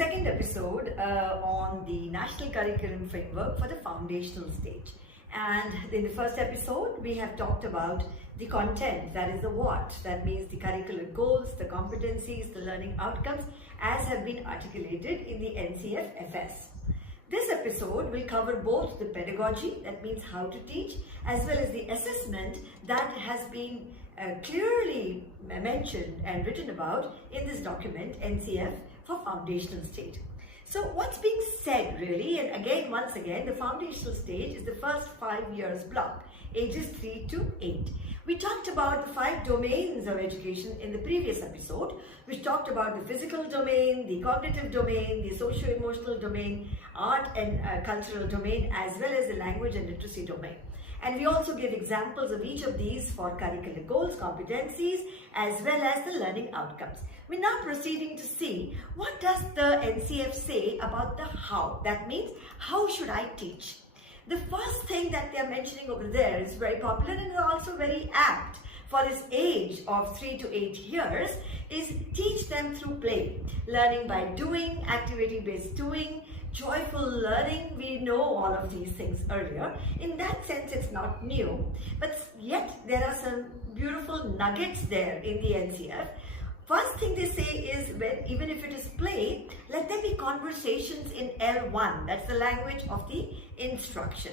second episode on the National Curriculum Framework for the foundational stage. And in the first episode, we have talked about the content, that is the what, that means the curricular goals, the competencies, the learning outcomes as have been articulated in the NCF FS. This episode will cover both the pedagogy, that means how to teach, as well as the assessment that has been clearly mentioned and written about in this document, NCF for foundational stage. So what's being said really, and again, once again, the foundational stage is the first 5 years block, ages 3 to 8. We talked about the 5 domains of education in the previous episode, which talked about the physical domain, the cognitive domain, the socio-emotional domain, art and cultural domain, as well as the language and literacy domain. And we also give examples of each of these for curricular goals, competencies, as well as the learning outcomes. We're now proceeding to see what does the NCF say about the how. That means, how should I teach? The first thing that they're mentioning over there is very popular and also very apt for this age of 3 to 8 years is teach them through play. Learning by doing, activity-based doing, joyful learning. We know all of these things earlier. In that sense, it's not new, but yet there are some beautiful nuggets there in the NCF. First thing they say is, when even if it is play, let there be conversations in L1. That's the language of the instruction.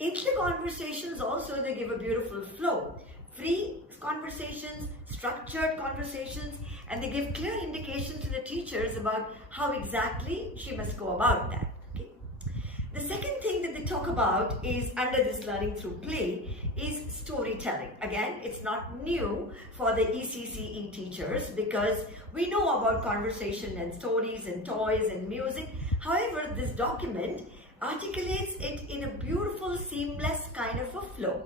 Inter-conversations also, they give a beautiful flow. Free conversations, structured conversations, and they give clear indications to the teachers about how exactly she must go about that. Okay? The second thing that they talk about is, under this learning through play, is storytelling. Again, it's not new for the ECCE teachers because we know about conversation and stories and toys and music. However, this document articulates it in a beautiful, seamless kind of a flow.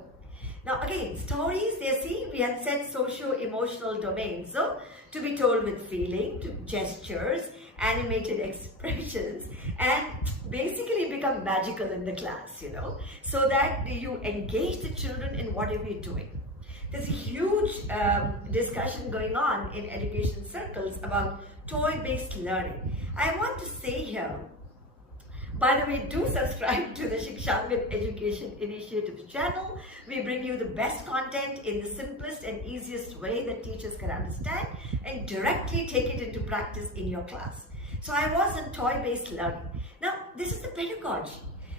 Now again, stories, they see, we had said socio-emotional domain. So, to be told with feeling, to gestures, animated expressions, and basically become magical in the class, so that you engage the children in whatever you're doing. There's a huge discussion going on in education circles about toy-based learning. I want to say here, by the way, do subscribe to the Shikshangan Education Initiative channel. We bring you the best content in the simplest and easiest way that teachers can understand and directly take it into practice in your class. So I was in toy-based learning. Now, this is the pedagogy.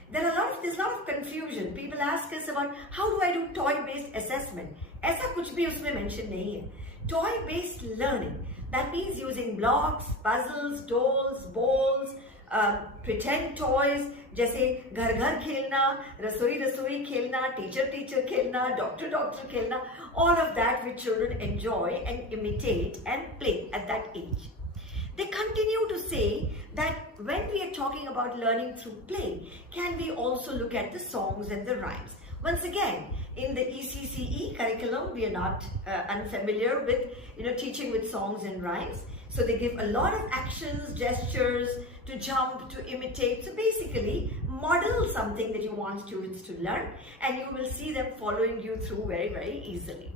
There's a lot of confusion. People ask us about how do I do toy-based assessment? ऐसा कुछ भी उसमें mention नहीं है. Toy-based learning. That means using blocks, puzzles, dolls, balls, pretend toys, जैसे घर घर खेलना, रसोई रसोई खेलना, टीचर टीचर खेलना, डॉक्टर डॉक्टर खेलना, all of that which children enjoy and imitate and play at that age. They continue to say that when we are talking about learning through play, can we also look at the songs and the rhymes? Once again, in the ECCE curriculum, we are not unfamiliar with teaching with songs and rhymes. So they give a lot of actions, gestures, to jump, to imitate. So basically, model something that you want students to learn, and you will see them following you through very, very easily.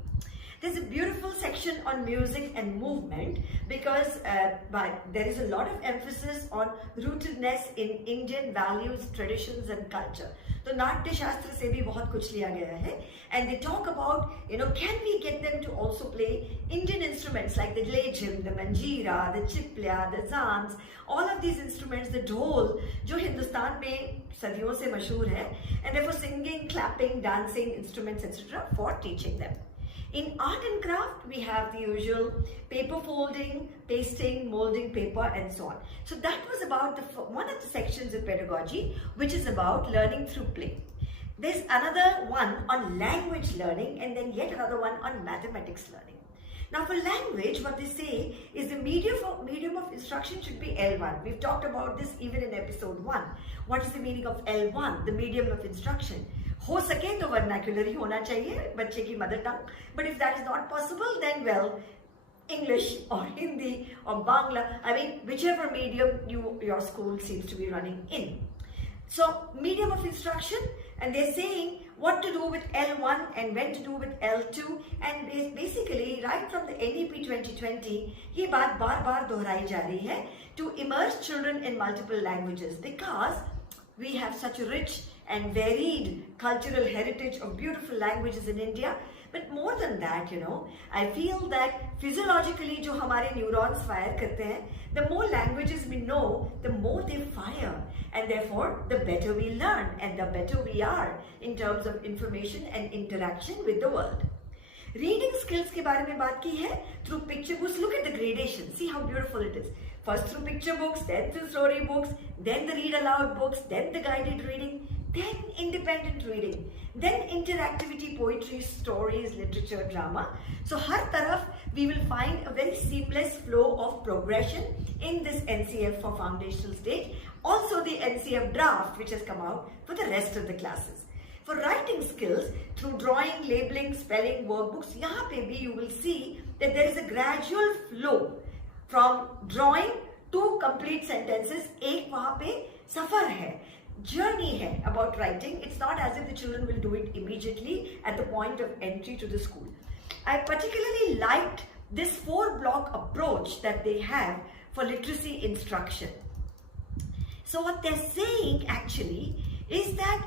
There's a beautiful section on music and movement because there is a lot of emphasis on rootedness in Indian values, traditions and culture. So Natya Shastra se bhi bahut kuch liya gaya hai, and they talk about, can we get them to also play Indian instruments like the lejhim, the manjira, the chiplya, the zans, all of these instruments, the dhol, jo Hindustan mein sadiyon se mashhoor hai, and therefore singing, clapping, dancing, instruments, etc. for teaching them. In art and craft, we have the usual paper folding, pasting, molding paper and so on. So that was about one of the sections of pedagogy, which is about learning through play. There's another one on language learning and then yet another one on mathematics learning. Now for language, what they say is the medium of instruction should be L1. We've talked about this even in episode 1. What is the meaning of L1, the medium of instruction? हो सके तो vernacular ही होना चाहिए बच्चे की mother tongue, but if that is not possible, then well, English or Hindi or Bangla, I mean whichever medium your school seems to be running in. So medium of instruction, and they're saying what to do with L1 and when to do with L2, and basically right from the NEP 2020 ये बात बार-बार दोहराई जा रही है to immerse children in multiple languages, because we have such a rich and varied cultural heritage of beautiful languages in India. But more than that, I feel that physiologically जो हमारे neurons fire करते हैं, the more languages we know, the more they fire, and therefore the better we learn and the better we are in terms of information and interaction with the world. Reading skills के बारे में बात की है through picture books. Look at the gradation. See how beautiful it is. First through picture books, then through story books, then the read aloud books, then the guided reading, then independent reading, then interactivity, poetry, stories, literature, drama. So har taraf we will find a very seamless flow of progression in this NCF for foundational stage. Also the NCF draft which has come out for the rest of the classes. For writing skills, through drawing, labeling, spelling, workbooks, yahan pe bhi you will see that there is a gradual flow from drawing to complete sentences. Ek wahan pe safar hai, journey hai about writing. It's not as if the children will do it immediately at the point of entry to the school. I particularly liked this 4-block approach that they have for literacy instruction. So what they're saying actually is that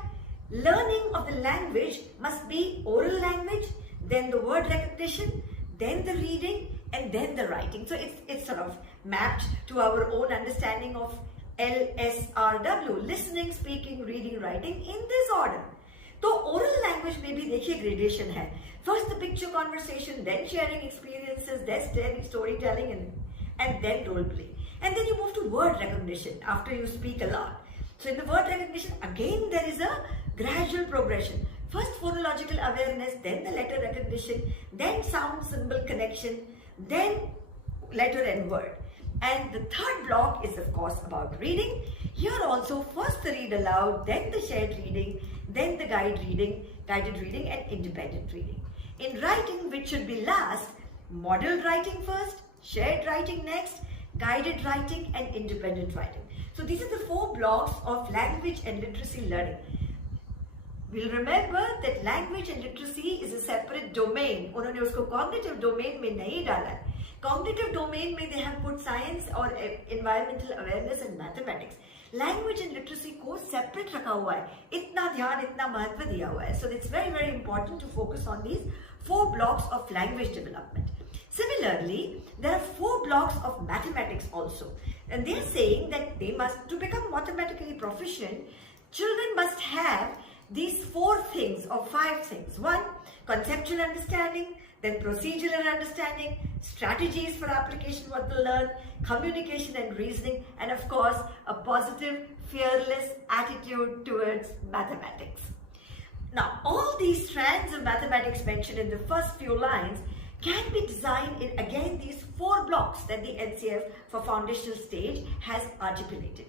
learning of the language must be oral language, then the word recognition, then the reading, and then the writing. So it's sort of mapped to our own understanding of LSRW, listening, speaking, reading, writing, in this order. So oral language में भी देखिए gradation है. First the picture conversation, then sharing experiences, then storytelling, and then role play. And then you move to word recognition after you speak a lot. So in the word recognition, again there is a gradual progression. First phonological awareness, then the letter recognition, then sound symbol connection, then letter and word. And the third block is of course about reading. Here also first the read aloud, then the shared reading, then the guided reading and independent reading. In writing, which should be last, model writing first, shared writing next, guided writing and independent writing. So these are the 4 blocks of language and literacy learning. We'll remember that language and literacy is a separate domain. उन्होंने उसको cognitive domain में नहीं डाला. Cognitive domain में they have put science or environmental awareness and mathematics. Language and literacy को separate रखा हुआ है. इतना ध्यान, इतना महत्व दिया हुआ है. So it's very, very important to focus on these 4 blocks of language development. Similarly, there are 4 blocks of mathematics also. And they're saying that they must, to become mathematically proficient, children must have these 4 things or 5 things. 1, conceptual understanding, then procedural understanding, strategies for application what they learn, communication and reasoning, and of course, a positive, fearless attitude towards mathematics. Now, all these strands of mathematics mentioned in the first few lines can be designed in again these 4 blocks that the NCF for foundational stage has articulated.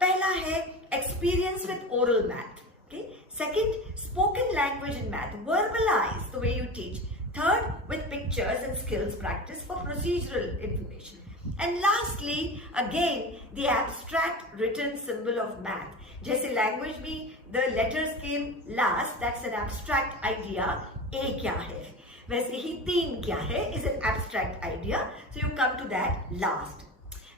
Pehla hai experience with oral math. Okay. Second, spoken language in math. Verbalize the way you teach. Third, with pictures and skills practice for procedural information. And lastly, again, the abstract written symbol of math. जैसे language में the letters came last, that's an abstract idea. A क्या है? वैसे ही 3 क्या है is an abstract idea. So you come to that last.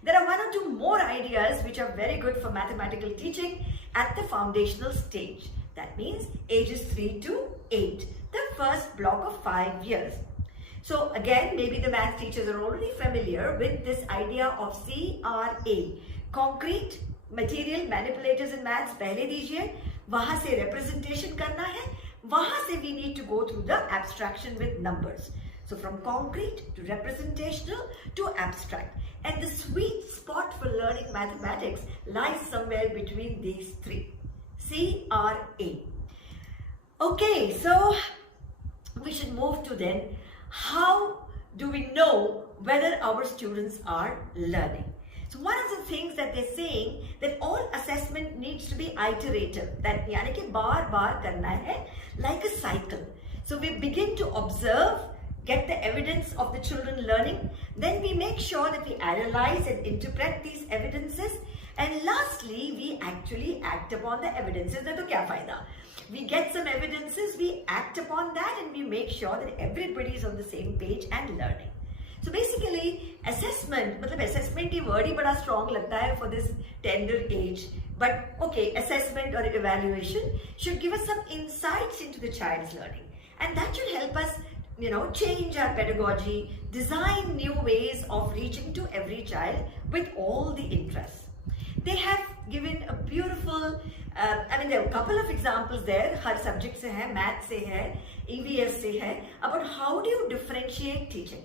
There are 1 or 2 more ideas which are very good for mathematical teaching at the foundational stage. That means ages 3 to 8, the first block of 5 years. So again, maybe the math teachers are already familiar with this idea of CRA, concrete material manipulators in maths. पहले दीजिए, वहाँ से representation करना है, वहाँ से we need to go through the abstraction with numbers. So from concrete to representational to abstract. And the sweet spot for learning mathematics lies somewhere between these 3. CRA. Okay, so we should move to then, how do we know whether our students are learning? So one of the things that they're saying that all assessment needs to be iterative. That यानी कि बार-बार करना है like a cycle. So we begin to observe, get the evidence of the children learning, then we make sure that we analyze and interpret these evidences, And lastly, we actually act upon the evidences. That to kya fayda? We get some evidences, we act upon that, and we make sure that everybody is on the same page and learning. So basically, assessment, assessment की word ही बड़ा strong लगता है for this tender age. But okay, assessment or evaluation should give us some insights into the child's learning. And that should help us, change our pedagogy, design new ways of reaching to every child with all the interests. They have given a beautiful, there are a couple of examples there, her subject से है, math से है, EVS से है, about how do you differentiate teaching.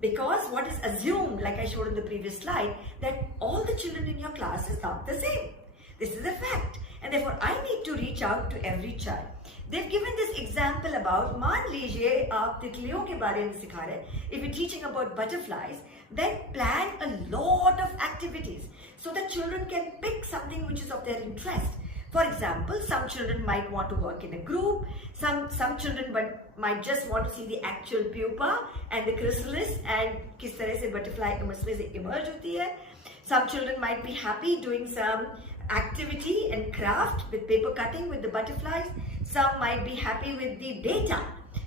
Because what is assumed, like I showed in the previous slide, that all the children in your class is not the same. This is a fact. And therefore, I need to reach out to every child. They've given this example about, मान लीजिए आप तितलियों के बारे में सिखा रहे हैं. If you're teaching about butterflies, then plan a lot of activities so that children can pick something which is of their interest. For example, some children might want to work in a group, some children might just want to see the actual pupa and the chrysalis and किस तरह से butterfly उसमें से emerge होती है. Some children might be happy doing some activity and craft with paper cutting with the butterflies. Some might be happy with the data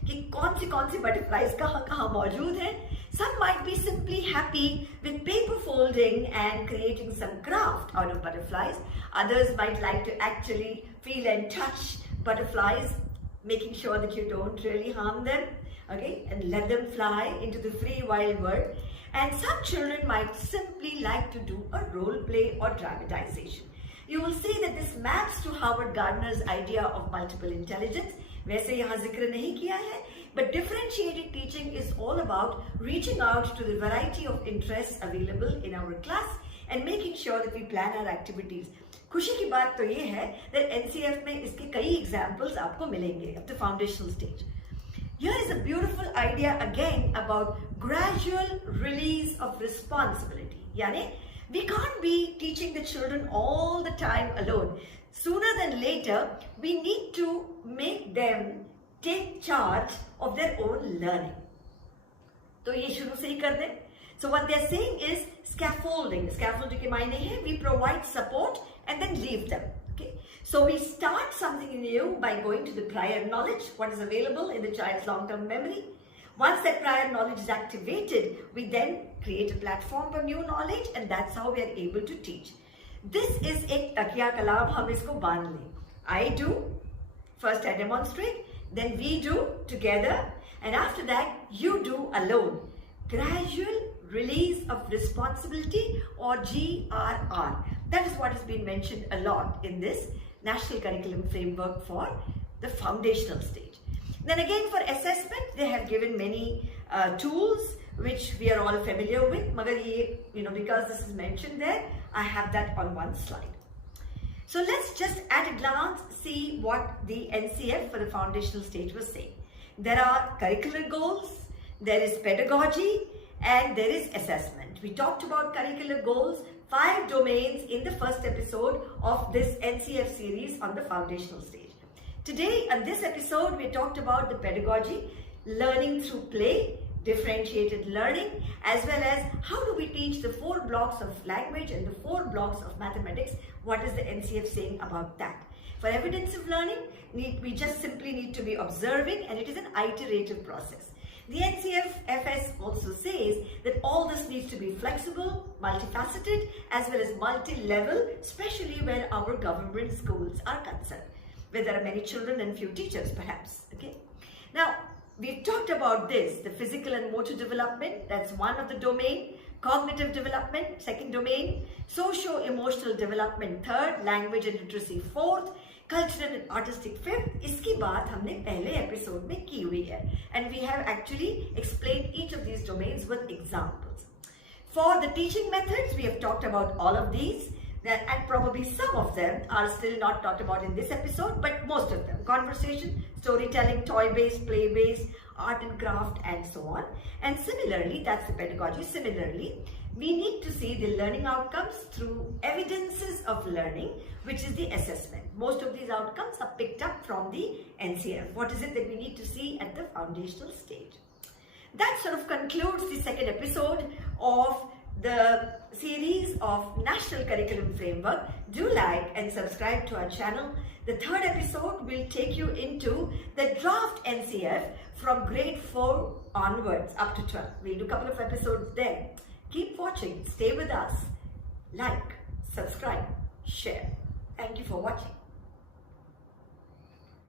कि कौन सी butterflies कहाँ मौजूद हैं. Some might be simply happy with paper folding and creating some craft out of butterflies. Others might like to actually feel and touch butterflies, making sure that you don't really harm them, okay, and let them fly into the free wild world. And some children might simply like to do a role play or dramatization. You will see that this maps to Howard Gardner's idea of multiple intelligence. वैसे यहाँ जिक्र नहीं किया है, but differentiated teaching is all about reaching out to the variety of interests available in our class and making sure that we plan our activities. खुशी की बात तो ये है that NCF में इसके कई examples आपको मिलेंगे at the foundational stage. Here is a beautiful idea again about gradual release of responsibility. यानी we can't be teaching the children all the time alone. Sooner than later, we need to make them take charge of their own learning. तो ये शुरू से ही कर दें. So what they're saying is scaffolding. Scaffolding के मायने है we provide support and then leave them. Okay. So we start something new by going to the prior knowledge, what is available in the child's long-term memory. Once that prior knowledge is activated, we then create a platform for new knowledge, and that's how we are able to teach. This is एक तकिया कलाम, हम इसको बांध लें. I do, first I demonstrate, then we do together, and after that you do alone. Gradual release of responsibility, or GRR. That is what has been mentioned a lot in this National Curriculum Framework for the foundational stage. Then again for assessment, they have given many tools which we are all familiar with. Magar ye, because this is mentioned there, I have that on one slide. So let's just at a glance see what the NCF for the foundational stage was saying. There are curricular goals, there is pedagogy, and there is assessment. We talked about curricular goals, 5 domains in the first episode of this NCF series on the foundational stage. Today, on this episode, we talked about the pedagogy, learning through play, differentiated learning, as well as how do we teach the 4 blocks of language and the 4 blocks of mathematics. What is the NCF saying about that? For evidence-of learning, we just simply need to be observing, and it is an iterative process. The NCF FS also says that all this needs to be flexible, multifaceted, as well as multi-level, especially where our government schools are concerned, where there are many children and few teachers perhaps. Okay. Now, we've talked about this, the physical and motor development, that's one of the domain, cognitive development, second domain, socio-emotional development, third, language and literacy, fourth, cultural and artistic, fifth. इसकी बात हमने पहले episode में की हुई है, and we have actually explained each of these domains with examples. For the teaching methods, we have talked about all of these, and probably some of them are still not talked about in this episode, but most of them: conversation, storytelling, toy-based, play-based, art and craft, and so on. And similarly, that's the pedagogy. Similarly, we need to see the learning outcomes through evidences of learning, which is the assessment. Most of these outcomes are picked up from the NCF. What is it that we need to see at the foundational stage? That sort of concludes the second episode of the series of National Curriculum Framework, do like and subscribe to our channel. The third episode will take you into the Draft NCF from grade 4 onwards up to 12. We'll do a couple of episodes there. Keep watching, stay with us, like, subscribe, share. Thank you for watching.